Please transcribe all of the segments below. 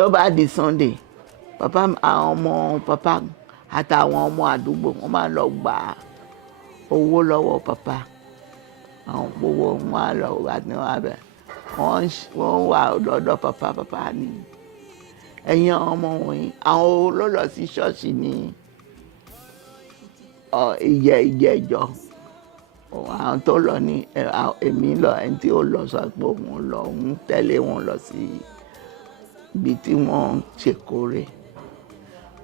tó bá di Sunday papa àwọn ọmọ papa àtàwọn ọmọ àdúgbò wọn máa lọ gba owó lọ́wọ́ papa àwọn gbowó wọn á lọ wà ní abẹ wọ́n wà lọ́dọ̀ papa ní ẹ̀yin ọmọ wọ̀nyí àwọn olólọ sí ṣọ́ọ̀ṣì ní ìjẹjọ àwọn tó lọ ní èmi lọ ẹni tí ó lọ sọ pé òun lọ òun tẹ̀lé wọn lọ sí ibi tí wọ́n ṣèkórè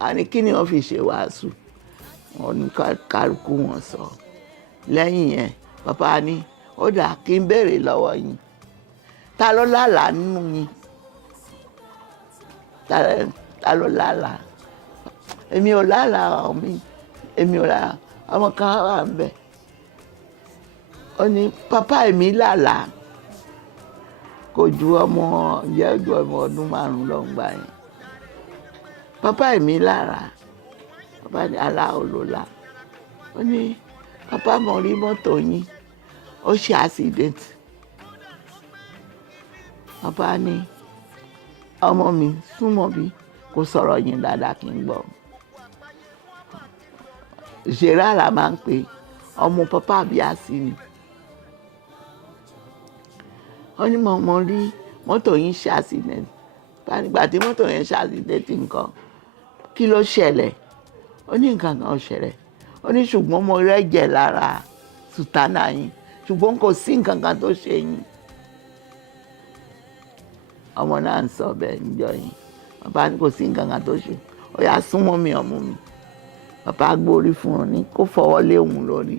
àní kí ni wọ́n fi ṣe wàásù wọn ní kálukú wọn sọ lẹ́yìn yẹn papa ní ó dà kí n béèrè lọ́wọ́ yín ta ló lálàá nínú yín ta ló lálàá èmi ò lálàá èmi ò lálàá ọmọ kan wà ń bẹ̀ ó ní papa èmi lálàá kò ju ọmọ ọdún 5 lọ ń gbà yẹn papa èmi lára papa ní aláolólà ó ní papa mo rí mọ́tò yín ó ṣe accident papa ní ọmọ mi súnmọ́ bí kò sọ̀rọ̀ yín dáadáa kí n gbọ́ ìṣeré àlà máa ń pè ọmọ papa bí a sí ni ó ní mo rí mọ́tò yín ṣe accident nígbà tí mọ́tò yẹn ṣe accident nǹkan kí ló ṣẹlẹ̀ ó ní nǹkan kan ó ṣẹlẹ̀ ó ní ṣùgbọ́n mo rẹ́jẹ̀ lára sùtánà yín ṣùgbọ́n kò sí nǹkan kan tó ṣe yín ọmọ náà ń sọ bẹ́ẹ̀ níjọ́ yìí bàbá ní kò sí nǹkan kan tó ṣe ó yá súnmọ́ mi ọmọ mi bàbá gbórí fún ọ ní kó fọwọ́ lé òun lórí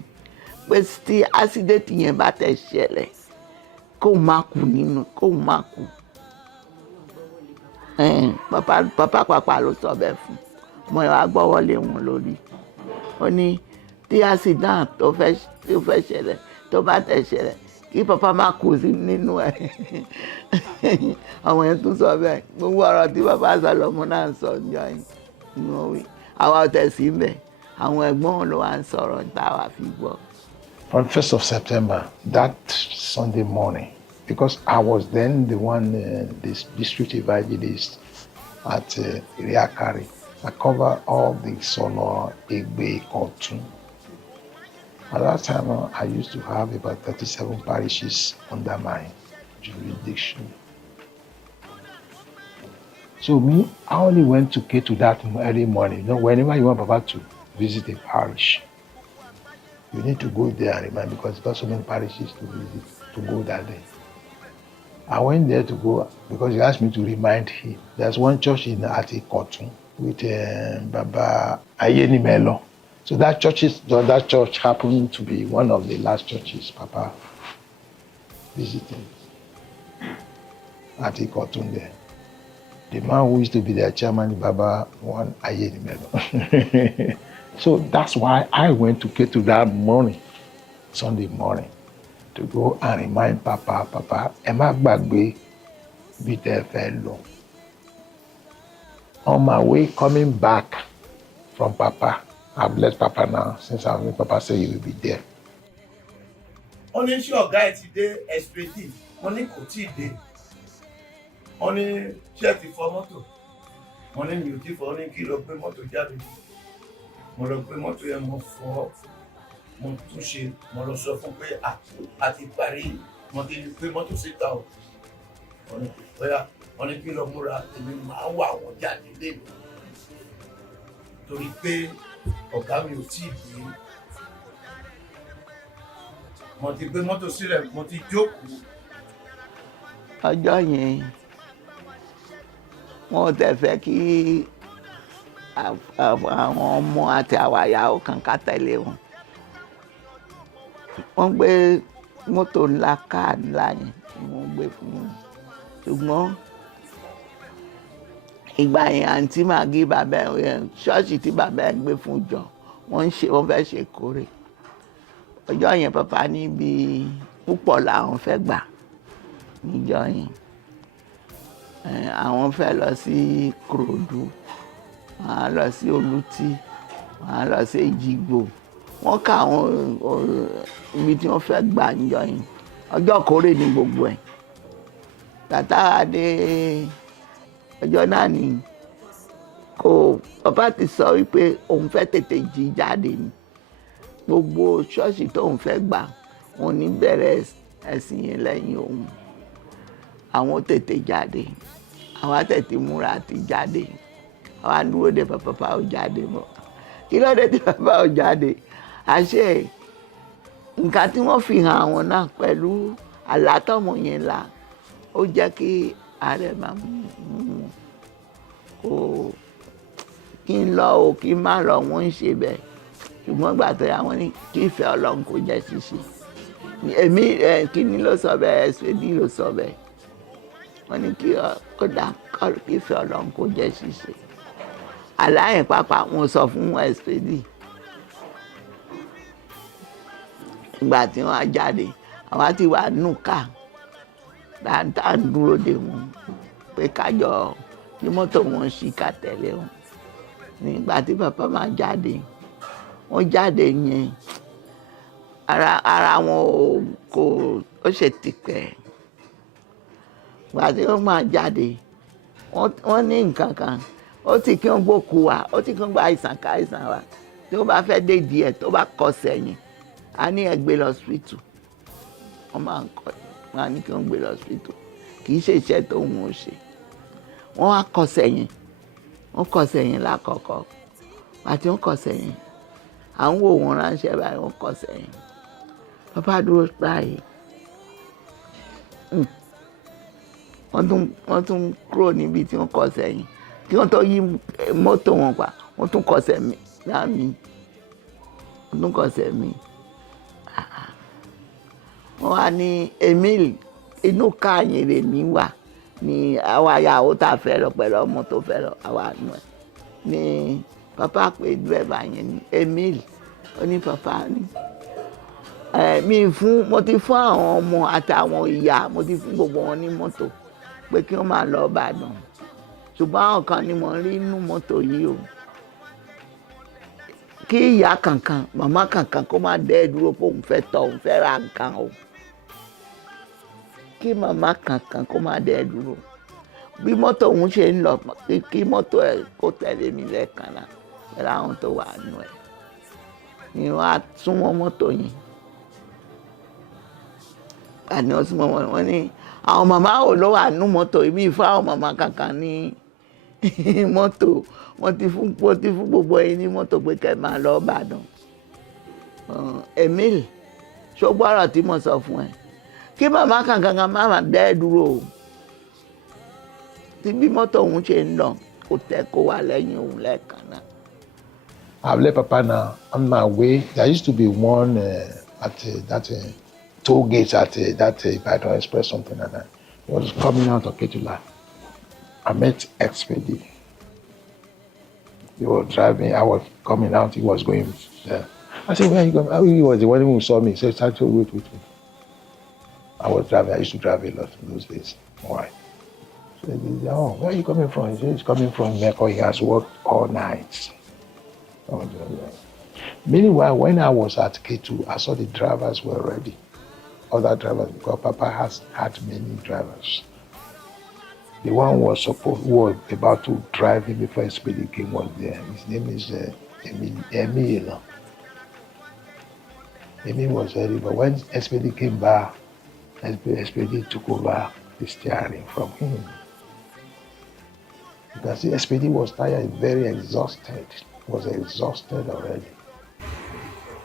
pé tí ásídẹ́ẹ̀tì yẹn bá tẹ̀ ṣẹlẹ̀ kó má kú nínú kó má kú pàpà ló sọ bẹ́ẹ̀ fún ọmọ yẹn wá gbọ́wọ́ lé òun lórí ó ní tí ásídẹ́ẹ̀tì tó fẹ́ ṣẹlẹ̀ tó bá tẹ̀ ṣẹlẹ̀ kí papa má kú sí nínú ẹ̀ ọmọ yẹn tún sọ bẹ́ẹ̀ gbogbo ọ̀rọ̀ tí bàbá sọ lọ́mọ náà ń sọ ọjọ́ yìí nínú òwe àwa ọ̀tẹ̀ sí mbẹ̀ àwọn ẹ̀gbọ́n ló wá ń sọ̀rọ̀ ní táwa fi gbọ́. On 1st of September, that Sunday morning, because I was then the one, the district evangelist at Iriakari, I covered all the Sono, Egbe, Kotun. At that time, I used to have about 37 parishes under my jurisdiction. So me, I only went to Ketu that early morning. You know, whenever you want Papa to visit a parish, you need to go there and remind because there's got so many parishes to visit, to go that day. I went there to go because he asked me to remind him. There's one church in Ati Kotun with Baba Emille Leyon. So that church happened to be one of the last churches Papa visited at Ikotun there. The man who used to be their chairman, Baba, one Emille Leyon. So that's why I went to Ketu that morning, Sunday morning, to go and remind Papa, Emma Bagbe, be there fellow. On my way coming back from Papa, I've left Papa now, since I've met Papa say he will be there. Only ṣé ọ̀gá ẹ̀ ti dé expeditive, wọ́n ní kò tí ì dé. Wọ́n ní ṣé ẹ ti fọ mọ́tò, wọ́n ní mi ò tí fọ, wọ́n ní kí lọ gbé mọ́tò jáde. Mo lọ gbé mọ́tò yẹn mo fọ, mo tún ṣe, mo lọ sọ fún pé a ti parí, mo ti gbé mọ́tò síta o. Wọ́n ní kí lọ múra, èmi máa wà wọ́n jáde lẹ́nu. Torí pé ọ̀gá mi ò tí ì dé. Mo ti gbé mọ́tò sílẹ̀, mo ti jókòó. Ọjọ́ yẹn wọ́n tẹ̀ fẹ́ kí àwọn ọmọ àti àwọn ìyàwó kan ká tẹ̀lé wọn. Wọ́n gbé mọ́tò ńlá káà ńlá yẹn wọ́n gbé fún wọn. Ṣùgbọ́n ìgbà yẹn àǹtí Màgí bàbá ẹ̀ ṣọ́ọ̀ṣì tí bàbá ẹ̀ gbé fún jọ wọ́n fẹ́ ṣe kórè. Ọjọ́ yẹn Papa níbi púpọ̀ làwọn fẹ́ gbà níjọ́ yẹn. Àwọn fẹ́ lọ sí Kòròdú, wọ́n á lọ sí Olútí, wọ́n á lọ sí Èjìgbò. Wọ́n ká àwọn ibi tí wọ́n fẹ́ gbà níjọ́ yẹn. Ọjọ́ kórè ní gbogbo ẹ̀. Tàtà adé ọjọ́ náà ni bàbá ti sọ wípé òun fẹ́ tètè jí jáde ni gbogbo ṣọ́ọ̀ṣì tóun fẹ́ gbà wọn ní bẹ̀rẹ̀ ẹ̀sìn yẹn lẹ́yìn òun àwọn tètè jáde àwa tètè múra àti jáde àwa dúró de bàbá ò jáde mọ́ kí ló dé tí bàbá ò jáde àṣẹ nǹkan tí wọ́n fi hàn àwọn náà pẹ̀lú àlátọ́mọ yẹn la ó jẹ́ kí ààrẹ máa mú kó kí n lọ o kí n má lọ wọ́n ń ṣe bẹ́ẹ̀ ṣùgbọ́n gbà tó yà wọ́n ní kí ìfẹ́ Ọlọ́run kó jẹ́ ṣíṣe èmi kí ni ló sọ bẹ́ẹ̀ Sbj ló sọ bẹ́ẹ̀ wọ́n ní kí ó dá kí ìfẹ́ Ọlọ́run kó jẹ́ ṣíṣe aláyìn pápá wọn sọ fún Sbj ìgbà tí wọ́n á jáde àwọn ti wà nù ká dáadáa ń dúró de wọn pé kájọ ní mọ́tò wọn ṣì ká tẹ̀lé wọn nígbà tí bàbá máa jáde wọ́n jáde yẹn ara wọn kò ó ṣe tìpẹ́ ìgbà tí wọ́n máa jáde wọ́n ní nǹkan kan ó ti kí wọ́n gbókù wa ó ti kí wọ́n gba àìsàn ká àìsàn wa tí wọ́n bá fẹ́ dé díẹ̀ tó bá kọ sẹ́yìn a ní ẹgbẹ́ lọ hospital wọ́n máa ń kọ́ wọn á ní kí wọ́n gbé lọ hospital kì í ṣe iṣẹ́ tó ń wọ́n ṣe wọ́n á kọ sẹ́yìn wọ́n kọ sẹ́yìn lákọ̀ọ́kọ́ àti wọ́n kọ sẹ́yìn à ń wò wọ́n ránṣẹ́ báyìí wọ́n kọ sẹ́yìn bàbá dúró báyìí wọ́n tún kúrò níbi tí wọ́n kọ sẹ́yìn kí wọ́n tó yí mọ́tò wọn pa wọ́n tún kọ sẹ́mi láàmì wọ́n tún kọ sẹ́mi wọ́n wá ní Emille inú káàyìn rẹ̀ mi wà ní àwa ìyàwó tá a fẹ́ lọ pẹ̀lú ọmọ tó fẹ́ lọ àwa àánú ẹ̀ ní papa pé dírẹ́bà yẹn ní Emille ó ní papa ní mo ti fún àwọn ọmọ àtàwọn ìyá mo ti fún gbogbo wọn ní mọ́tò pé kí wọ́n máa lọ Ìbàdàn ṣùgbọ́n àwọn kan ni mo rí inú mọ́tò yìí o kí ìyá kankan màmá kankan kó má dẹ́ dúró pé òun fẹ́ tọ̀ òun fẹ́ ra nǹkan o kí màmá kankan kó má dẹ́ dúró bí mọ́tò òun ṣe ń lọ kí mọ́tò ẹ̀ kó tẹ̀lé mi lẹ́ẹ̀kan náà pẹ̀lú àwọn tó wà nù ẹ̀ ni wọ́n á súnmọ́ mọ́tò yìí àní wọ́n súnmọ́ wọn ní àwọn màmá ò ló wà nù mọ́tò yìí bí fún àwọn màmá kankan ní mọ́tò wọ́n ti fún gbogbo yín ní mọ́tò pé kẹ́ máa lọ Ìbàdàn Emille ṣọgbọ́rọ̀ tí mo sọ fún ẹ kí màmá kankan má dẹ́ dúró o tí bí mọ́tò òun ṣe ń lọ kò tẹ́ kó wà lẹ́yìn òun lẹ́ẹ̀kan náà. I've left Papa now on my way. There used to be one at that toll gate at that Ibadan Express, something like that. He was coming out of Ketula. I met Sbj. He was driving. I was coming out. He was going there. I said, "Where are you going?" He was the one who saw me. He said, "Wait. I was driving. I used to drive a lot in those days. Why?" So he said, "Oh, where are you coming from?" He said, "He's coming from Mecca. He has worked all night." Meanwhile, when I was at K2, I saw the drivers were ready. Other drivers, because Papa has had many drivers. The one who was about to drive him before Sbj came was there. His name is Emille Leyon. Emille was ready, but when Sbj came back, Sbj took over the steering from him. You can see Sbj was tired, very exhausted. Was exhausted already.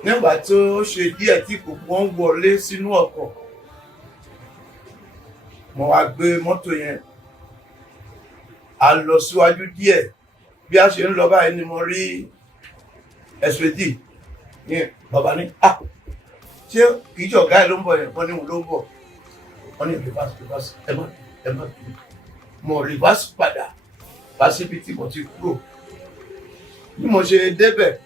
Nígbà tó ṣe díẹ̀ tí kò wọ́n wọlé sínú ọkọ̀, mo wá gbé mọ́tò yẹn a lọ síwájú díẹ̀ bí a ṣe ń lọ báyìí ni mo rí Sbj ní bàbá ní ṣé kìí ṣe ọ̀gá ẹ̀ ló ń bọ̀ yẹn wọ́n ní òun ló ń bọ̀ wọ́n ní reverse ẹ má mo reverse padà bá síbi tí mo ti kúrò. Bí mo ṣe débẹ̀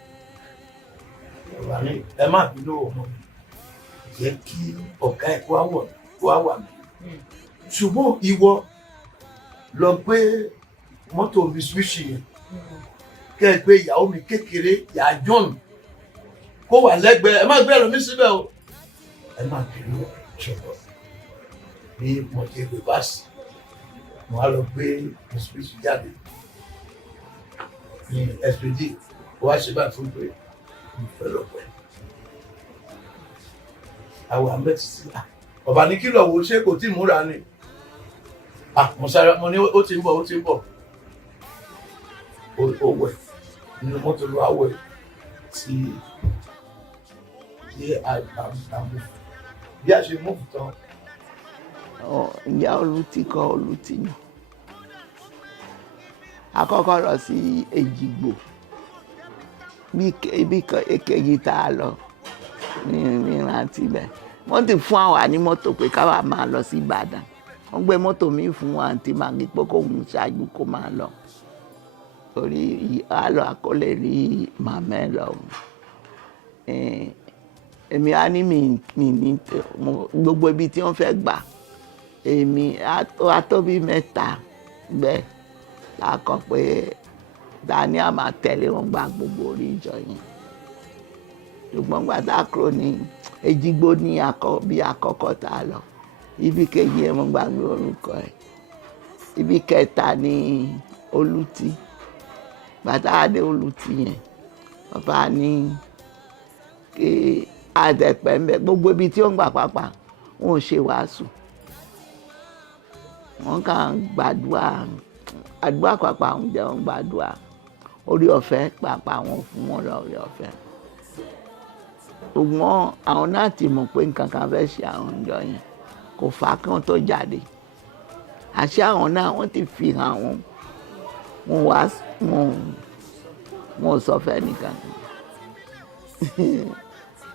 wà ní ẹ má bínú ọmọ jẹ́ kí ọ̀gá ẹ̀ kó wà mí ṣùgbọ́n ìwọ lọ gbé mọ́tò Mitsubishi yẹn kẹ́ ẹ gbé ìyàwó mi kékeré ìyá John kó wà lẹ́gbẹ̀ẹ́ ẹ má gbé ẹ̀rọ mi síbẹ̀ o ẹ má bínú ṣùgbọ́n bí mo ṣe gbé báàsì mo wá lọ gbé Sbj jáde ní Sbj ó wá ṣe báyìí fún pé mo fẹ́ lọ pẹ́ àwọn àmẹ́tìtì ọba ní kí lọ wo ṣé kò tí múra ni mo sáré mo ní ó ti ń bọ̀ ó wẹ̀ nínú mọ́tò ló wá wẹ̀ tí àmú bí a ṣe mú tán. Ìyá olùtí kọ́ olùtí yàn àkọ́kọ́ lọ sí Èjìgbò bí èkejì tá a lọ ní ìrántí bẹ́ẹ̀ wọ́n ti fún àwa ní mọ́tò pé káwa máa lọ sí Ìbàdàn wọ́n gbé mọ́tò mi fún àǹtí Màgí pé kóun ṣáájú kó máa lọ torí àlọ́ àkọlé rí màmá ẹ̀ lọ. Èmi á ní mi ní gbogbo ibi tí wọ́n fẹ́ gbà èmi á tó bí mẹ́ta bẹ́ẹ̀ lákọ̀ pé dání a máa tẹ̀lé wọn gba gbogbo orí ìjọ yẹn ṣùgbọ́n gbàdá kúrò ní Èjìgbò ní bí àkọ́kọ́ tá a lọ ibi kejì ẹ̀ mo gbàgbé orúkọ ẹ̀ ibi kẹta ní Olùtí bàtà adé Olùtí yẹn bàbá ní kí àdẹ̀pẹ̀ ń bẹ gbogbo ibi tí ó ń gbà pàpà wọn ò ṣe wàásù wọn kàn àdúrà pàpà ń jẹun gbàdúrà orí ọ̀fẹ́ pàpà wọn fún wọn lórí ọ̀fẹ́ ṣùgbọ́n àwọn náà ti mọ̀ pé nǹkan kan fẹ́ ṣe àwọn ìjọ yẹn kò fà á kí wọ́n tó jáde àṣé àwọn náà wọ́n ti fi hàn wọn sọ fẹ́ nìkan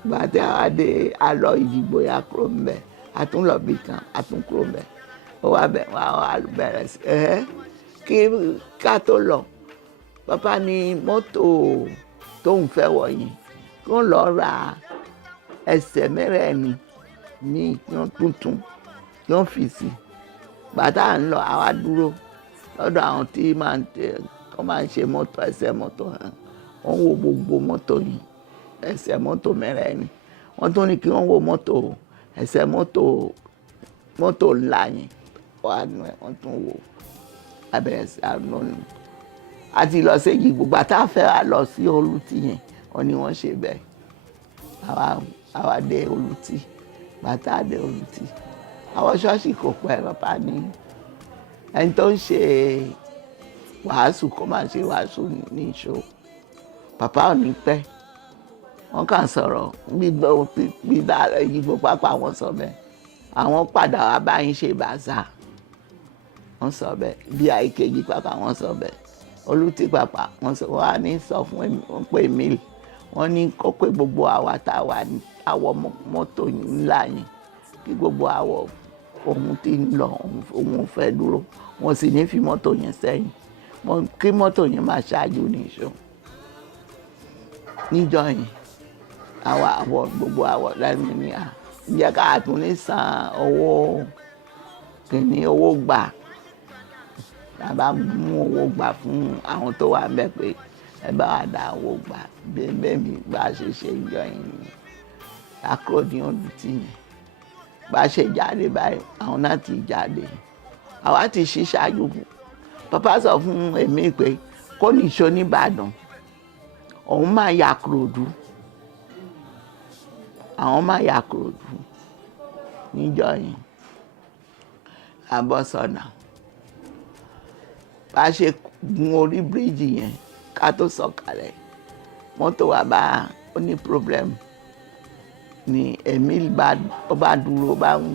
gbàtí àwa dé alọ Ìdìgbò ya kúrò mbẹ àtúnlọbì kan àtúnkúrò mbẹ ó wà bẹ wà bẹ̀rẹ̀ sí kí ká tó lọ bàbá ní mọ́tò tóun fẹ́ wọ̀nyí kí wọ́n lọ ra ẹsẹ̀ mẹ́rẹ̀ẹ̀rin ní tuntun kí wọ́n fi sí bàtà ń lọ àwa dúró lọ́dọ̀ àwọn tí wọ́n máa ń ṣe mọ́tò ẹsẹ̀ mọ́tò hàn wọ́n wo gbogbo mọ́tò yìí ẹsẹ̀ mọ́tò mẹ́rẹ̀ẹ̀rin wọ́n tún ní kí wọ́n wo mọ́tò ẹsẹ̀ mọ́tò ńlá yẹn wọ́n tún wo abẹ́rẹ́ sí àánú àti lọ sí Èjìgbò gbàtà fẹ́ wá lọ sí Olùtí yẹn wọ́n ní wọ́n ṣe bẹ́ẹ̀ àwa dé Olùtí gbàtà dé Olùtí àwọn ṣọ́ọ̀ṣì kò pẹ́ bàbá ní ẹni tó ń ṣe wàásù kó máa ṣe wàásù ní ìṣó bàbá ò ní pẹ́ wọ́n kàn sọ̀rọ̀ gbígbà Ìgbò pápá wọn sọ bẹ́ẹ̀ àwọn padà wá báyìí ṣe bàzà wọ́n sọ bẹ́ẹ̀ bí àìkejì pápá wọn sọ bẹ́ẹ̀ Olùtí pápá wọ́n sọ wọ́n á ní sọ fún wọn pé Emille wọ́n ní kó pé gbogbo àwa tá a wà ní àwọ̀ mọ́tò ńlá yẹn kí gbogbo àwọ̀ òun ti ń lọ òun fẹ́ dúró wọ́n sì ní fi mọ́tò yẹn sẹ́yìn kí mọ́tò yẹn máa ṣáájú ní ìṣó níjọ́ yẹn àwọ̀ gbogbo àwọ̀ lẹ́nu ní jẹ́ ká tún ní san owó kìíní owó gbà tàbá mú owó gbà fún àwọn tó wà bẹ́ẹ̀ pé ẹ bá wà dá owó gbà bẹ́ẹ̀ mi bá ṣe ṣe ìjọ yẹn ni akúrò ní Olùtí yẹn bá ṣe jáde báyìí àwọn náà ti jáde àwa ti ṣí ṣáájú bàbá sọ fún Emille pé kó nìṣó ní Ìbàdàn òun máa ya Ìkòròdú àwọn máa ya Ìkòròdú níjọ́ yẹn àbọ̀sọ̀nà bá ṣe gun orí bíríìjì yẹn ká tó sọ̀kalẹ̀ mọ́tò wa bá ó ní problem ni Emille bá dúró bá ń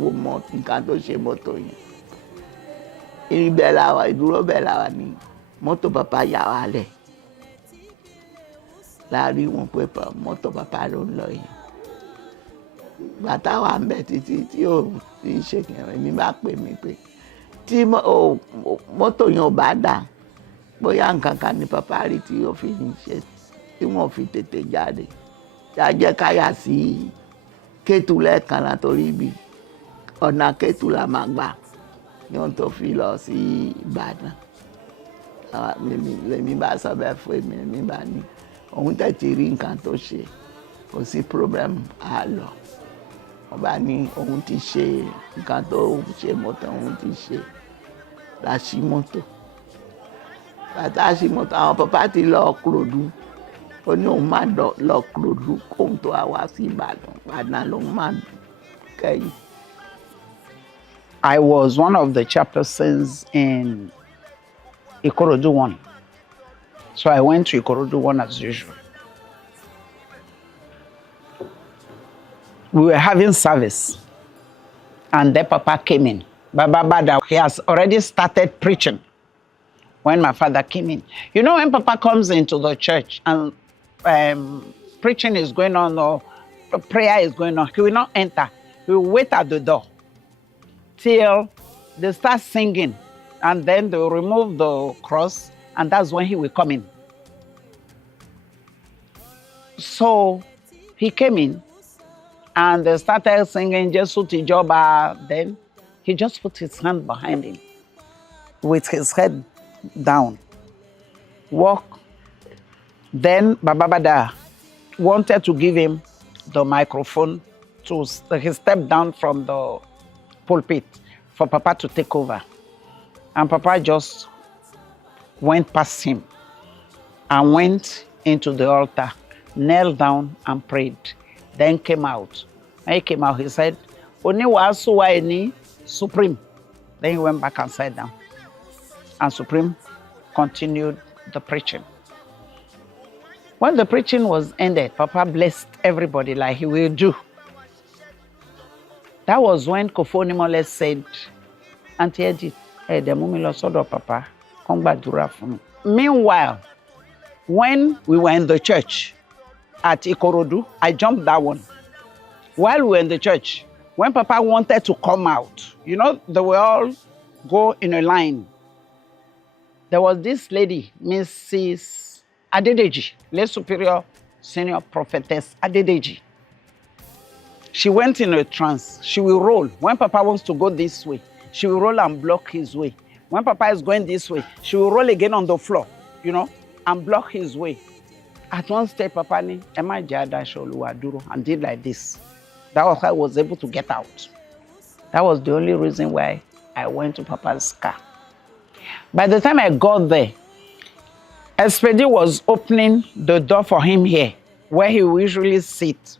wo mọ́ nǹkan tó ṣe mọ́tò yẹn ìdúró bẹ́ẹ̀ làwà ní mọ́tò bàbá yà wá lẹ̀ láàrin wọn pé mọ́tò bàbá ló ń lọ yìí bàtà wà ń bẹ títí tí ò ti ṣe kìnìún mi bá pè mí pé tí mọ́tò yẹn ò bá dà bóyá nǹkan kan ní bàbá rí tí ó fi ń ṣe tí wọ́n fi tètè jáde jájẹ́ káyà sí Kétu lẹ́ẹ̀kan náà torí ibi ọ̀nà Kétu la máa gbà ní ohun tó fi lọ sí Ìbàdàn lèmi bá sọ bẹ́ẹ̀ fún èmi bá ní òun tẹ̀tí rí nǹkan tó ṣe kò sí problem á lọ wọ́n bá ní òun ti ṣe nǹkan tó ṣe mọ́tò òun ti ṣe la ṣí mọ́tò bàtà ṣí mọ́tò àwọn papa ti lọ Ìkòròdú ó ní òun máa lọ Ìkòròdú kóun tó wá sí Ìbàdàn lòun máa kẹ́yìn. I was one of the chairpersons in Ikorodu 1. So I went to Ikorodu 1 as usual. We were having service, and then Papa came in. Baba Bada, he has already started preaching when my father came in. You know, when Papa comes into the church and preaching is going on or prayer is going on, he will not enter. He will wait at the door till they start singing, and then they will remove the cross, and that's when he will come in. So he came in, and they started singing Jesu Tijoba. Then he just put his hand behind him with his head down, walk. Then Baba Bada wanted to give him the microphone he stepped down from the pulpit for Papa to take over. And Papa just went past him and went into the altar, knelt down and prayed. Then came out. When he came out, he said, Oni wasu wa eni Supreme. Then he went back and sat down. And Supreme continued the preaching. When the preaching was ended, Papa blessed everybody like he will do. That was when Kofonimole said, Auntie Edith, Papa, come back to me. Meanwhile, when we were in the church at Ikorodu, I jumped that one. While we were in the church, when Papa wanted to come out, you know, they will all go in a line. There was this lady, Mrs. Adedeji, late superior senior prophetess Adedeji. She went in a trance. She will roll. When Papa wants to go this way, she will roll and block his way. When Papa is going this way, she will roll again on the floor, you know, and block his way. At one stage, Papa ni, Emma Jada Sholuwa Duro, and did like this. That was how I was able to get out. That was the only reason why I went to Papa's car. By the time I got there, Sbj was opening the door for him here, where he usually sits.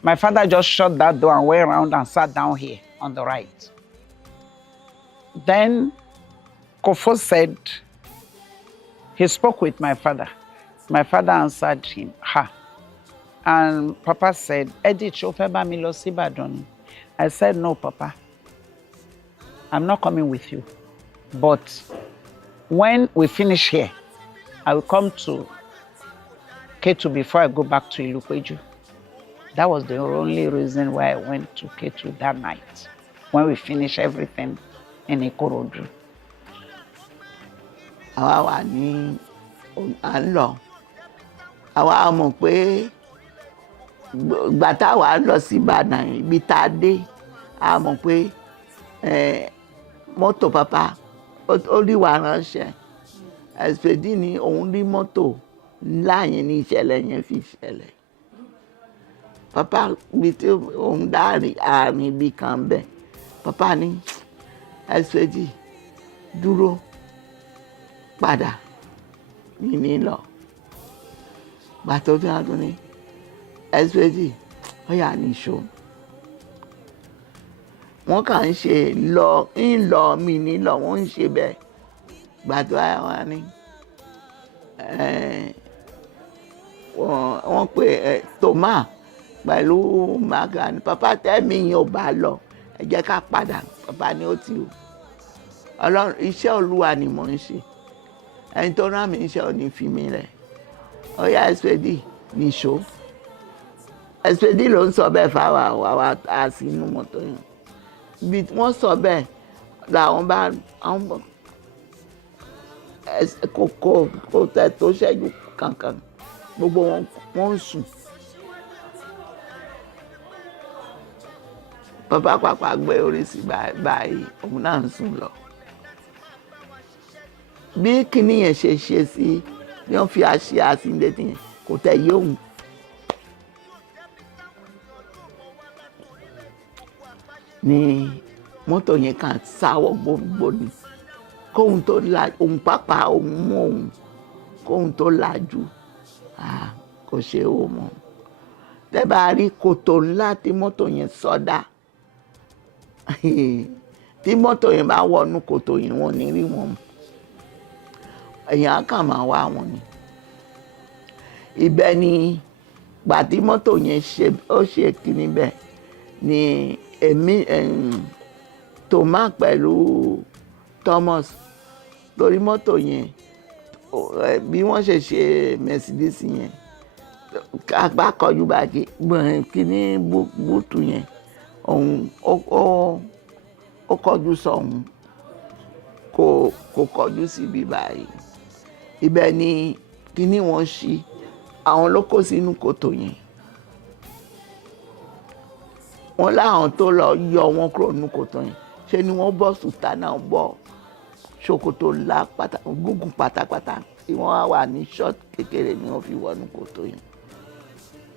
My father just shut that door and went around and sat down here on the right. Then Kofo said, he spoke with my father. My father answered him, ha. And Papa said, Edith Oshoffa mi lọ sí Ibadan. I said, no, Papa. I'm not coming with you. But when we finish here, I will come to Ketu before I go back to Ilupeju. That was the only reason why I went to Ketu that night, when we finished everything in Ikorodu. Àwa wà ní à ń lọ. Àwa mọ̀ pé ìgbà táwa lọ sí Ìbàdàn ibi tá a dé, a mọ̀ pé mọ́tò Papa ó rí wa ránṣẹ́. Sbj ní òun rí mọ́tò ńlá yẹn ní ìṣẹ̀lẹ̀ yẹn fi ṣẹlẹ̀. Papa bí tí òun dárí àárín ibi kan bẹ́ẹ̀. Papa ní Sbj dúró padà ní lọ. Gbàtọ́ tí wọ́n tún ní Sbj ó yà ní ṣó. Wọ́n kàn ń ṣe lọ mi ní lọ wọ́n ń ṣe bẹ́ẹ̀. Gbàtọ́ àwọn ní wọ́n pè Thomas pẹ̀lú Magani. Papa tẹ́mi yẹn ò bá lọ ẹ jẹ́ ká padà. Papa ní ó ti o. Ọlọ́run iṣẹ́ Olúwa ni mò ń ṣe. Ẹni tó rán mi iṣẹ́ ò ní fi mí rẹ̀. Ó yá Sbj níṣó. Sbj ló ń sọ bẹ́ẹ̀ fáwa àwa àsínú mọ́tò yẹn. Bí wọ́n sọ bẹ́ẹ̀ làwọn bá kò tẹ̀ tó ṣẹ́jú kankan. Gbogbo wọn ń sùn. Papa pàpà gbé orí sí báyìí òun náà ń sùn lọ. Bí kíní yẹn ṣe sí bí wọ́n fi àṣẹ àsìndẹ́tì yẹn kò tẹ̀ yé òun. Ní mọ́tò yẹn kàn sáwọ́ gbogbo ni kóhun tó la òun pápá òun mú òun kóhun tó lajú kò ṣe é wò mọ́. Tẹ́ bá rí kòtò ńlá tí mọ́tò yẹn sọdá tí mọ́tò yẹn bá wọnú kòtò yẹn wọn ní rí wọn èèyàn á kàn máa wá wọn ni. Ibẹ̀ ni gbà tí mọ́tò yẹn ṣe kíní bẹ́ẹ̀ ni Thomas pẹ̀lú Thomas lórí mọ́tò yẹn bí wọ́n ṣe Mercedes yẹn apá kọjú báyìí kíní búùtù yẹn òun ó kọjú sọ́hún kò kọjú síbi báyìí. Ibẹ̀ ni kíní wọn ṣí àwọn ló kó sínú kòtò yẹn. Wọ́n láwọn tó lọ yọ wọn kúrò nínú kòtò yẹn ṣe ni wọ́n bọ́ sùtánà bọ́ ṣòkòtò ńlá gúngùn pátápátá tí wọ́n á wà ní short kékeré ni wọ́n fi wọnú kòtò yẹn.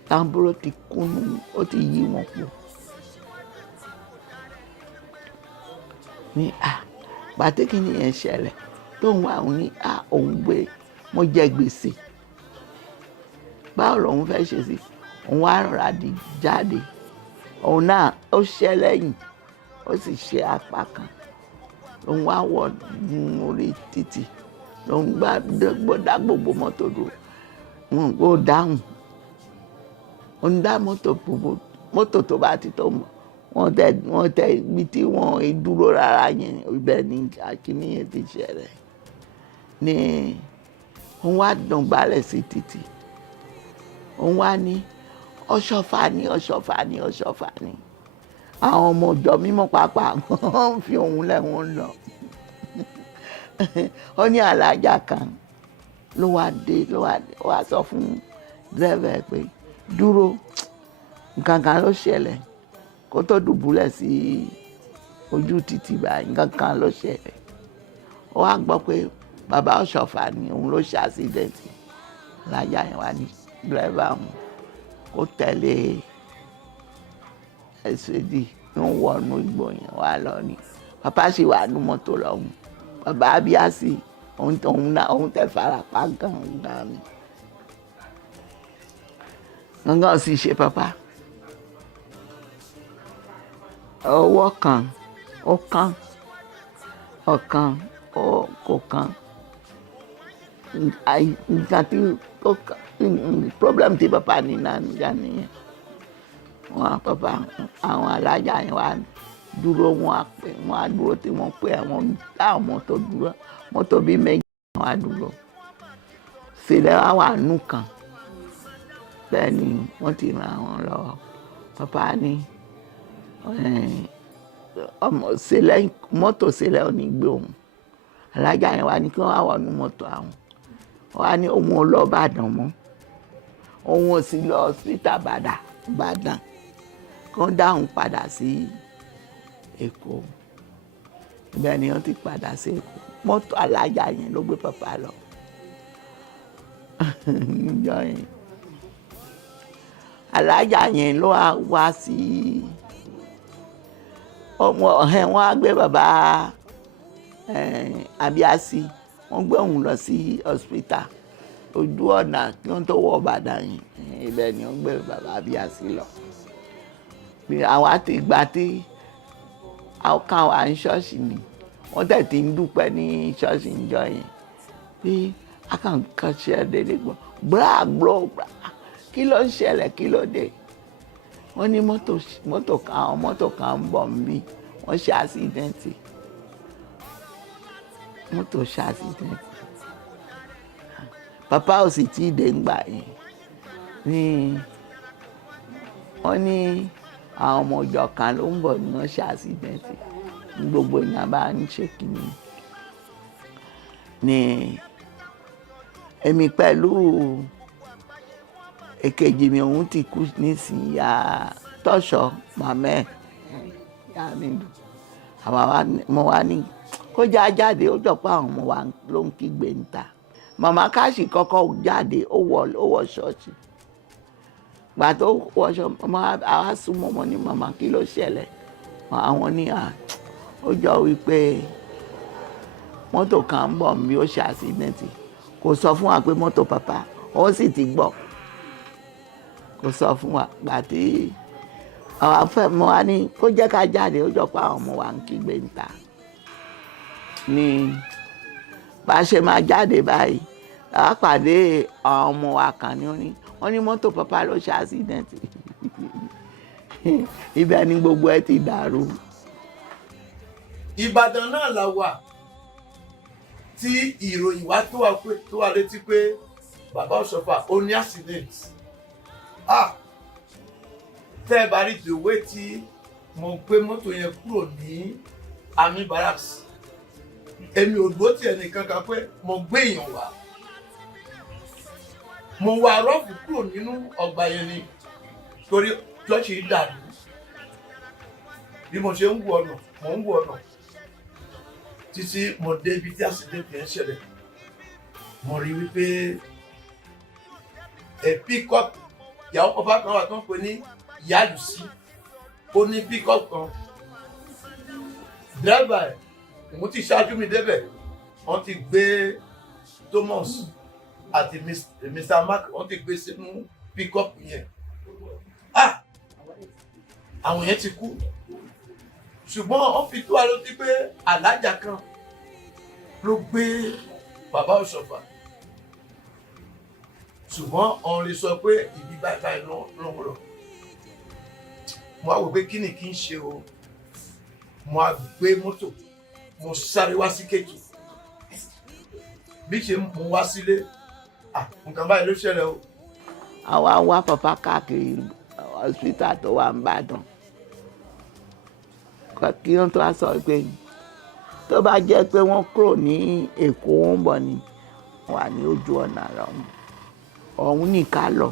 Tamburo ti kúnnú ó ti yí wọn pọ̀. Ní pàtẹ́kì nìyẹn ṣẹlẹ̀ tóun wà ní òun gbé mo jẹ gbèsè báwo lòun fẹ́ ṣe sí òun wá rọra di jáde òun náà ó ṣẹ́ lẹ́yìn ó sì ṣe apá kan lòun wá wọ orí títì lòun gbọ́dá gbogbo mọ́tò dúró wọn kò dáhùn òun dá mọ́tò tó bá ti tó mọ́ wọ́n tẹ ibi tí wọ́n dúró rárá yẹn ibẹ̀ ni akíní yẹn ti ṣẹlẹ̀ ni òun wá dùn gbálẹ̀ sí títì òun wá ní Oshoffa ní Oshoffa ní Oshoffa ní àwọn ọmọ ọjọ́ mímọ́ pàápàá wọ́n fi òun lẹ́wọ̀n lọ. Ó ní alájà kan ló wá sọ fún dírẹ́fà pé dúró nǹkan kan ló ṣẹlẹ̀ kó tó dùbúlẹ̀ sí ojú títì báyìí nǹkan kan ló ṣẹlẹ̀. Ó wá gbọ́ pé bàbá Oshoffa ni òun ló ṣe àṣídẹ́ǹtì alájà yẹn wá ní dírẹ́fà òun kó tẹ̀lé Sbj ń wọnú igbó yẹn wá lọ ni bàbá sì wà nú mọ́tò lọ́hùn bàbá abíásí òun tẹ̀ farapa gangan ni gangan sì ṣe bàbá ọwọ́ kan ó kán ọ̀kan kò kán nǹkan tí ó kán problem tí bàbá ní náà nìyẹn wọn bàbá àwọn alájà yẹn wà dúró wọn á dúró tí wọ́n pé àwọn táwọn mọ́tò dúró mọ́tò bíi méjì wọn á dúró sílẹ̀ àwọn àánú kan bẹ́ẹ̀ ni wọ́n ti ràn wọ́n lọ́wọ́ bàbá ní mọ́tò sílẹ̀ ò ní gbé òun alájà yẹn wà ní kí wọ́n á wọnú mọ́tò àwọn wọ́n á ní òun ò lọ Ìbàdàn mọ́ òun ò sì lọ hospital Ìbàdàn kán dáhùn padà sí Èkó ibẹ̀ ni wọ́n ti padà sí Èkó mọ́tò alájà yẹn ló gbé bàbá lọ níjọ́ yẹn alájà yẹn ló wá sí wọ́n á gbé bàbá abíásí wọ́n gbé òun lọ sí hospital ojú ọ̀nà kí wọ́n tó wọ Ìbàdàn yìí ibẹ̀ ni wọ́n gbé bàbá abíásí lọ. Àwa ti gbà tí kan wà ní ṣọ́ọ̀ṣì ni wọ́n tẹ̀ ti ń dúpẹ́ ní ṣọ́ọ̀ṣì níjọ́ yẹn bí akànkan ṣe dédé gbọ́ gbọ́ràgbọ́ kí ló ń ṣẹlẹ̀ kí ló dé wọ́n ní mọ́tò kan ń bọ̀ níbí wọ́n ṣe àṣídẹ́ǹtì mọ́tò ṣe àṣídẹ́ǹtì bàbá ò sì tí ì dé ńgbà yẹn ní wọ́n ní àwọn ọmọ ọjọ́ kan ló ń bọ̀ ní wọ́n ṣe àṣídẹ́ǹtì ní gbogbo èèyàn bá ń ṣe kìíní ní èmi pẹ̀lú èkejì mi òun ti kú nísìnyí ya tọ́ṣọ màmá ẹ̀ ya mi dùn àwọn mo wá ní kó jáde ó jọ pé àwọn ọmọ wa ló ń kígbe níta màmá káàṣì kọ́kọ́ jáde ó wọ ṣọ́ọ̀ṣì gbà tó wọṣọ àwa súnmọ́ wọn ní màmá kí ló ṣẹlẹ̀ àwọn ní ó jọ wípé mọ́tò kan ń bọ̀ bí ó ṣe àṣídẹ́ǹtì kò sọ fún wa pé mọ́tò pàpà ó sì ti gbọ́ kò sọ fún wa gbà tí àwọn afẹ́mọ́ wa ní kó jẹ́ ká jáde ó jọ pé àwọn ọmọ wa ń kígbe ń ta ni bá a ṣe máa jáde báyìí a pàdé àwọn ọmọ wa kan ní wọ́n ní mọ́tò pàpà ló ṣe àṣídẹ́ǹtì ibẹ̀ ni gbogbo ẹ ti dàrú. Ìbàdàn náà la wà tí ìròyìn wá tó wà létí pé bàbá Oshoffa ó ní accident. Tẹ́ ẹ bá rí ìdòwé tí mo gbé mọ́tò yẹn kúrò ní Army Barracks, èmi ò gbó tí ẹnìkan kan pé mo gbé èèyàn wá. Mo wá rọ́ọ̀fù kúrò nínú ọgbà yẹn ni torí ṣọ́ọ̀ṣì dàrú. Bí mo ṣe ń wo ọ̀nà, mo ń wo ọ̀nà títí mo dé ibi tí accident yẹn ṣẹlẹ̀. Mo rí wípé pickup ìyàwó pàpà kan wà tó ń pè ní Yálùsí, ó ní pickup kan. Driver ẹ̀ mo ti ṣáájú mi débẹ̀, wọ́n ti gbé Thomas àti Mr. Mark wọ́n ti gbé sínú pickup yẹn. Àwọn yẹn ti kú. Ṣùgbọ́n wọ́n fi tó wa lójú pé alájà kan ló gbé bàbá Oshoffa. Ṣùgbọ́n ọ̀n lè sọ pé ìbí báyìí ló ń lọ. Mo á wò pé kí ni kí n ṣe o. Mo á gbé mọ́tò, mo sáré wá sí Kétu. Bí ṣe mo wá sílé, nǹkan báyìí ló ṣẹlẹ̀ o. Àwa wá pàpà káàkiri hospital tó wà ní Ìbàdàn. Kí wọ́n tó wá sọ pé tó bá jẹ́ pé wọ́n kúrò ní Èkó wọ́n bọ̀ ni wà ní ojú ọ̀nà ọ̀hún nìkan lọ.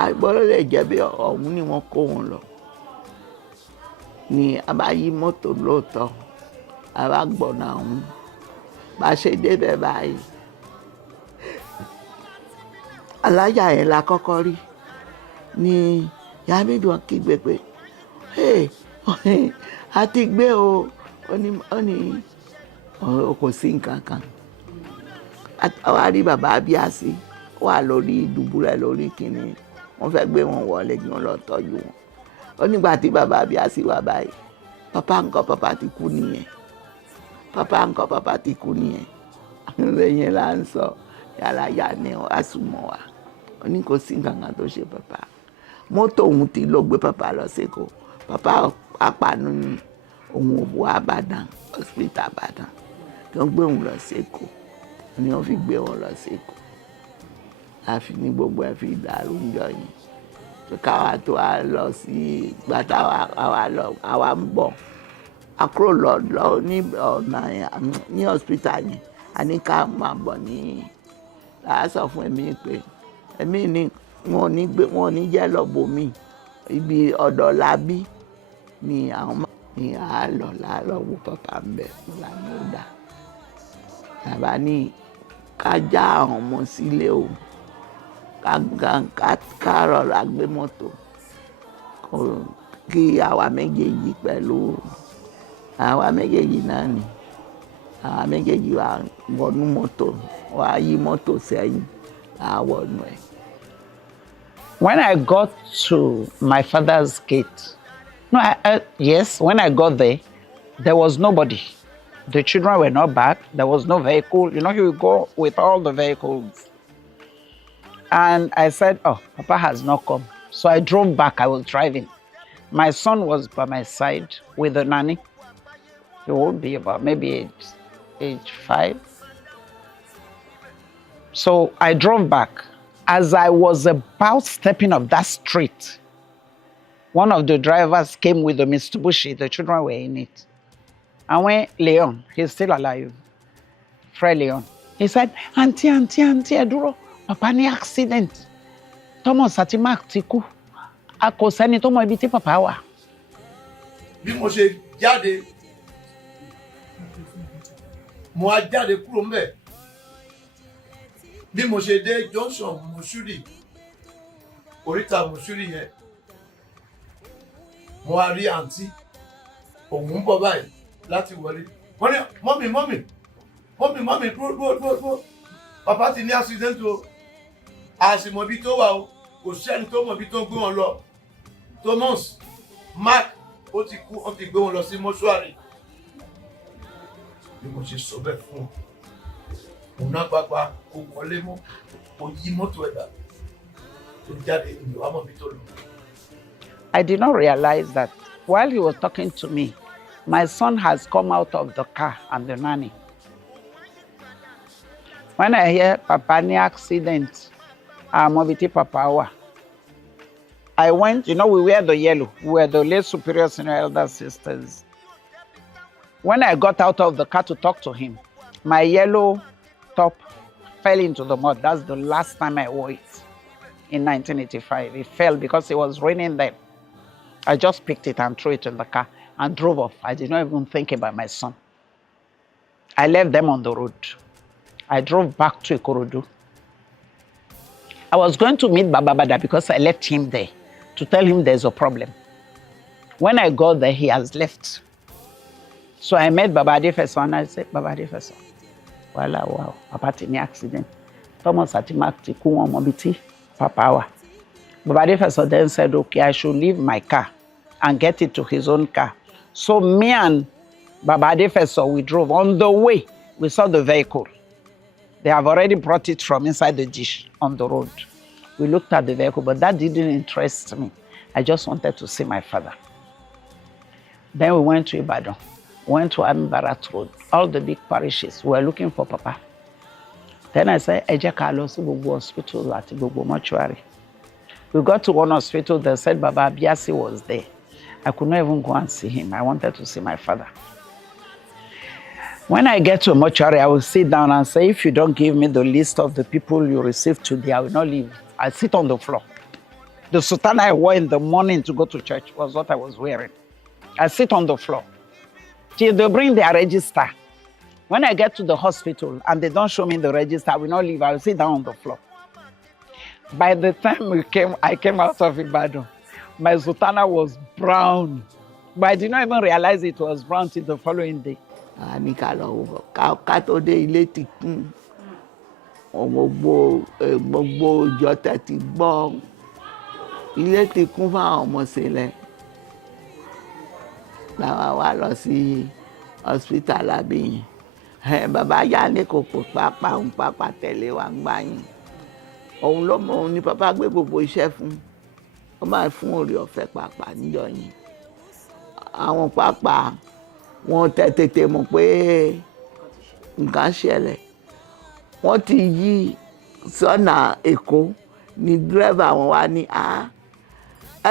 Àgbọ̀rọ̀ lè jẹ́ bí ọ̀hún ni wọ́n kó wọn lọ. Ni a bá yí mọ́tò lóòótọ́, a bá gbọ̀nà ọ̀hún. Bá ṣe débẹ̀ báyìí. Alájà yẹn la kọ́kọ́ rí ni ìyá méjì wọn kígbe pé a ti gbé o ó ní kò sí nǹkan kan. Àwa rí bàbá Abíásí wà lórí dùbúlẹ̀ lórí kìnní wọ́n fẹ́ gbé wọn wọlé kí wọ́n lọ tọ́jú wọn. Ó nígbà tí bàbá Abíásí wà báyìí pàpà ńkọ́ pàpà ti kú nìyẹn pàpà ńkọ́ pàpà ti kú nìyẹn. Lẹ́yìn là ń sọ yàrá yà ní àsùnmọ̀ wa ó ní kò sí nǹkan kan tó ṣe pàpà. Mọ́tò òun ti lọ gbé pàpà lọ sẹ́kọ̀ọ́ pàpà apànù ni òun ò wọ Ìbàdàn hospital Ìbàdàn tí wọ́n gbé òun lọ sẹ́kọ̀ọ́ ni wọ́n fi gbé wọn lọ sẹ́kọ̀ọ́ láfi ní gbogbo ẹ̀ fi dàrú ńjọ yẹn káwa tó a lọ sí ìgbà àwa ń bọ̀ akúrò lọ ní ọ̀nà ní hospital yẹn a ní ká máa bọ̀ ní láà sọ fún Emille pé Emille ní wọn ò ní jẹ́ lọ́bọ̀ mi ibi ọ̀dọ̀ Lábí ni àwọn ní àálọ̀ wo pàpà ń bẹ̀ lánàá ó dà bàbá ní ká já àwọn ọmọ sílé o ká rọra gbé mọ́tò kí àwa méjèèjì pẹ̀lú àwa méjèèjì náà ni àwa méjèèjì wà wọnú mọ́tò wà yí mọ́tò sẹ́yìn àwọnú ẹ̀. When I got to my father's gate, yes, when I got there was nobody. The children were not back. There was no vehicle. You know, he would go with all the vehicles. And I said, oh, Papa has not come. So I drove back. I was driving. My son was by my side with the nanny. He would be about maybe age 5. So I drove back. As I was about stepping up that street, one of the drivers came with the Mitsubishi. The children were in it. And when Leon, he's still alive, Fred Leon, he said, Auntie, Eduro, Papa ní accident. Thomas àti Mark ti kú. A kò sẹ́ni tó mọ ibi tí Papa wà. Bí mo ṣe jáde, mo á jáde kúrò ńbẹ̀. Bí mo ṣe dé junction Mùsùlì, oríta Mùsùlì yẹn, mo á rí àǹtí, òun ń bọ̀ báyìí láti wọlé. Wọ́n ní mọ́mì dúró. Papa ti ní accident o. Àṣìmọ̀ bí tó wà o. Kò sẹ́ni tó mọ̀ bí tó ń gbé wọn lọ. Thomas, Mark, ó ti kú, ó ti gbé wọn lọ sí mọ́ṣúárì. Bí mo ṣe sọ bẹ́ẹ̀ fún wọn. Òun náà pápá kò wọlé mọ́. Kò yí mọ́tò ẹ̀dá. Tó jáde ìlú àmọ́ bí tó lọ. I did not realize that while he was talking to me, my son has come out of the car and the nanny. When I hear Papa ni accident, Mobiti Papa, I went, we wear the yellow. We were the late superior senior elder sisters. When I got out of the car to talk to him, my yellow top fell into the mud. That's the last time I wore it in 1985. It fell because it was raining then. I just picked it and threw it in the car and drove off. I did not even think about my son. I left them on the road. I drove back to Ikorodu. I was going to meet Baba Bada because I left him there to tell him there's a problem. When I got there, he has left. So I met Baba Ademola and I said, Baba Ademola, wow, Papa ti ní accident. Thomas ati Mark ti kú wọn mobiti Papa wa. Baba Ademola then said, okay, I should leave my car and get it to his own car. So me and Baba Ademola, we drove. On the way, we saw the vehicle. They have already brought it from inside the dish on the road. We looked at the vehicle, but that didn't interest me. I just wanted to see my father. Then we went to Ibadan, went to Ambarat Road, all the big parishes. We were looking for Papa. Then I said, Eje ka lọ sí gbogbo hospital àti gbogbo mortuary. We got to one hospital, they said Baba Abiasi was there. I could not even go and see him. I wanted to see my father. When I get to a mortuary, I will sit down and say, if you don't give me the list of the people you received today, I will not leave. I sit on the floor. The sutana I wore in the morning to go to church was what I was wearing. I sit on the floor till they bring their register. When I get to the hospital and they don't show me the register, I will not leave. I will sit down on the floor. By the time I came out of Ibadan, my sutana was brown. But I did not even realize it was brown till the following day. Ní ká lọ wò ká tó dé ilé ti kún gbogbo ìjọ tẹ́ ti gbọ́ ilé ti kún fáwọn ọmọ sílẹ̀ làwa wá lọ sí hospital Àbíyìn bàbá yá ní kò pò pápá tẹ̀lé wa ń gbà yín òun ló mọ òun ní Papa gbé gbogbo iṣẹ́ fún ó máa fún orí ọ̀fẹ́ pàápàá níjọ́ yẹn àwọn pàápàá wọ́n tètè mọ̀ pé nǹkan ṣẹlẹ̀ wọ́n ti yí sọ́nà Èkó ní dírẹ́fà wọn wá ní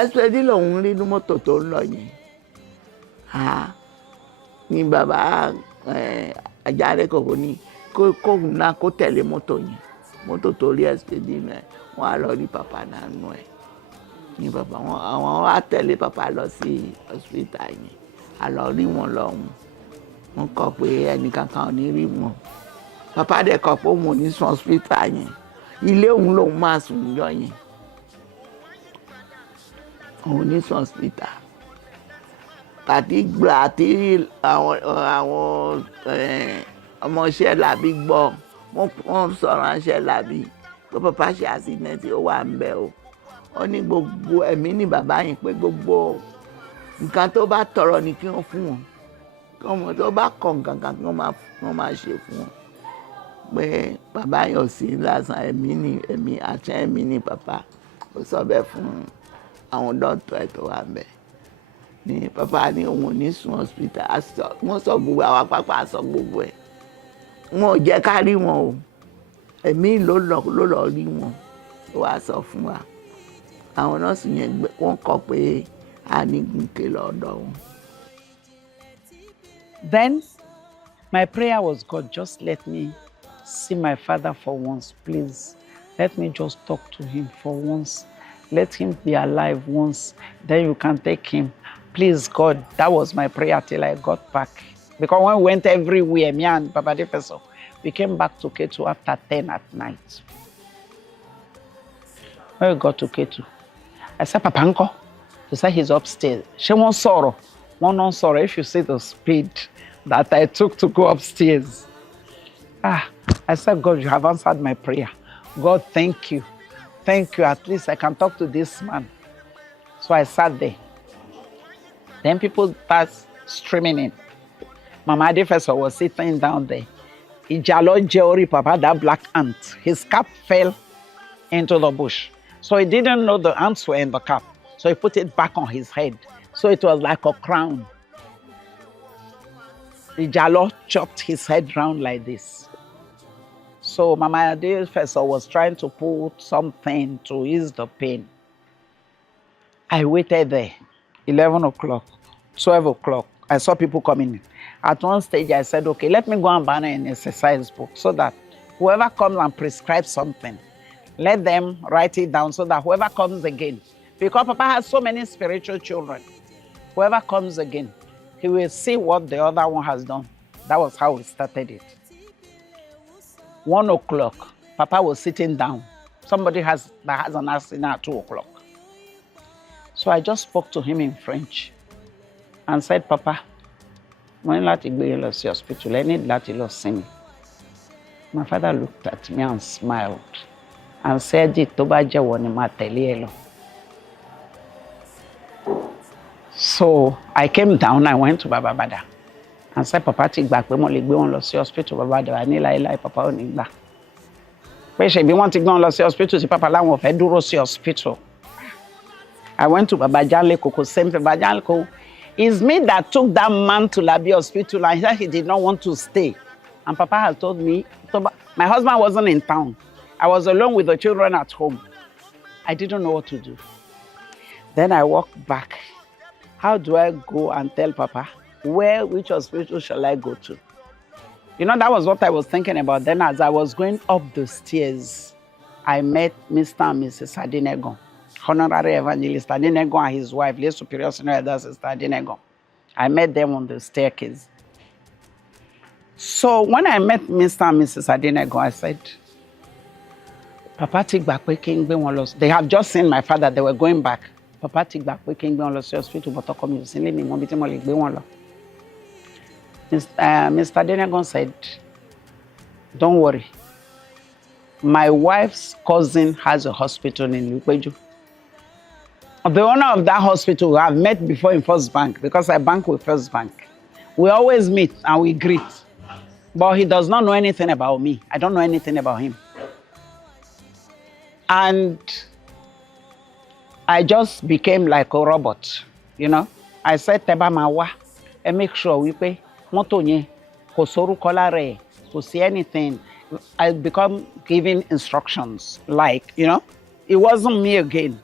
Sbj lòun rí ní mọ́tò tó ń lọ yẹn ní bàbá Ajáre kòkó ní kóhùn náà kó tẹ̀lé mọ́tò yẹn mọ́tò tó rí Sbj náà wọ́n á lọ rí Papa náà nù ẹ̀ ní bàbá wọn àwọn á tẹ̀lé Papa lọ sí hospital yẹn a lọ rí wọn lọ́hùn wọ́n kọ pé ẹnìkankan ò ní rí wọn Papa dẹ̀ kọ pé òun ò ní sùn hospital yẹn ilé òun lòun máa sùn níjọ́ yẹn òun ní sùn hospital àti gbà àti àwọn ọmọọṣẹ́ làbí gbọ́ wọ́n sọ̀rọ̀ ránṣẹ́ làbí pé Papa ṣe accident ó wà ń bẹ̀ o ó ní gbogbo ẹ̀mí ní bàbá yẹn pé gbogbo nǹkan tó bá tọrọ ni kí wọ́n fún wọn kí wọ́n tó bá kọ̀ nǹkan kí wọ́n máa ṣe fún wọn pé bàbá yẹn ò sí lásán ẹ̀mí àti ẹ̀mí ní Papa ó sọ bẹ́ẹ̀ fún àwọn dọ́tọ̀ ẹ̀ tó wà ń bẹ̀ ní Papa ní òun ò ní sùn hospital wọ́n sọ gbogbo àwọn pápá sọ gbogbo ẹ̀ wọn ò jẹ́ ká rí wọn o ẹ̀mí ló lọ rí wọn ó wá sọ fún wa àwọn nọ́ọ̀sì yẹn wọ́n kọ pé a ní gùnkè lọ́dọ̀ wọn. Then my prayer was, God, just let me see my father for once, please. Let me just talk to him for once. Let him be alive once. Then you can take him. Please, God, that was my prayer till I got back. Because when we went everywhere, me and Papa Ademola, we came back to Ketu after 10 at night. When we got to Ketu, I said, Papa Uncle, he said he's upstairs. She won't sorrow. One non sorrow. If you see the speed that I took to go upstairs. I said, God, you have answered my prayer. God, thank you. Thank you. At least I can talk to this man. So I sat there. Then people started streaming in. Mama Adefeso was sitting down there. Ijalo Jeori Papa, that black ant, his cap fell into the bush. So he didn't know the ants were in the cap. So he put it back on his head. So it was like a crown. Ijalo chopped his head round like this. So Mama Adefeso was trying to put something to ease the pain. I waited there, 11 o'clock, 12 o'clock. I saw people coming in. At one stage, I said, okay, let me go and buy an exercise book so that whoever comes and prescribes something, let them write it down so that whoever comes again, because Papa has so many spiritual children, whoever comes again, he will see what the other one has done. That was how we started it. 1 o'clock, Papa was sitting down. Somebody that has an accident at 2 o'clock. So I just spoke to him in French and said, Papa, when láti gbé lọ sí hospital, I need láti lọ sinmi. My father looked at me and smiled and said, tó bá jẹ́wọ́ ni màá tẹ̀lé ẹ lọ. So I came down, I went to Baba Bada and said, Papa ti gbà pé mo lè gbé wọn lọ sí hospital. Baba Bada ní láéláé, Papa ò ní gbà. Pé ṣebí wọ́n ti gbé wọn lọ sí hospital tí Papa láwọn ò fẹ́ dúró sí hospital. I went to Baba Janle Koko, same Baba Janle Koko. It's me that took that man to Labi Hospital and he did not want to stay. And Papa has told me, my husband wasn't in town. I was alone with the children at home. I didn't know what to do. Then I walked back. How do I go and tell Papa, which hospital shall I go to? You know, that was what I was thinking about. Then as I was going up the stairs, I met Mr. and Mrs. Adinegon. Honorary Evangelist Adenego and his wife, lay superior senior elder sister Adenego. I met them on the staircase. So when I met Mr. and Mrs. Adenego, I said, Papa ti gbà pé kí n gbé wọn lọ. They have just seen my father, they were going back. Papa ti gbà pé kí n gbé wọn lọ sí hospital, but ọkọ mi ò sí nílé mi, mo bí tí mo lè gbé wọn lọ. Mr. Adenego said, don't worry. My wife's cousin has a hospital in Lupeju. The owner of that hospital I've met before in First Bank because I bank with First Bank. We always meet and we greet. But he does not know anything about me. I don't know anything about him. And I just became like a robot, you know. I said, Teba Mawa, and make sure we pay. Motonye, Kosoru Kolare, to see anything. I become giving instructions, like, you know, it wasn't me again.